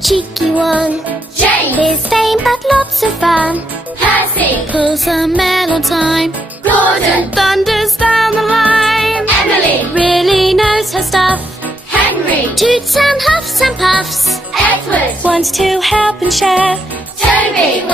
cheeky one. James Is vain but lots of fun. Percy Pulls a mail on time. Gordon Thunders down the line. Emily Really knows her stuff. Henry Toots and huffs and puffs. Edward Wants to help and share. Toby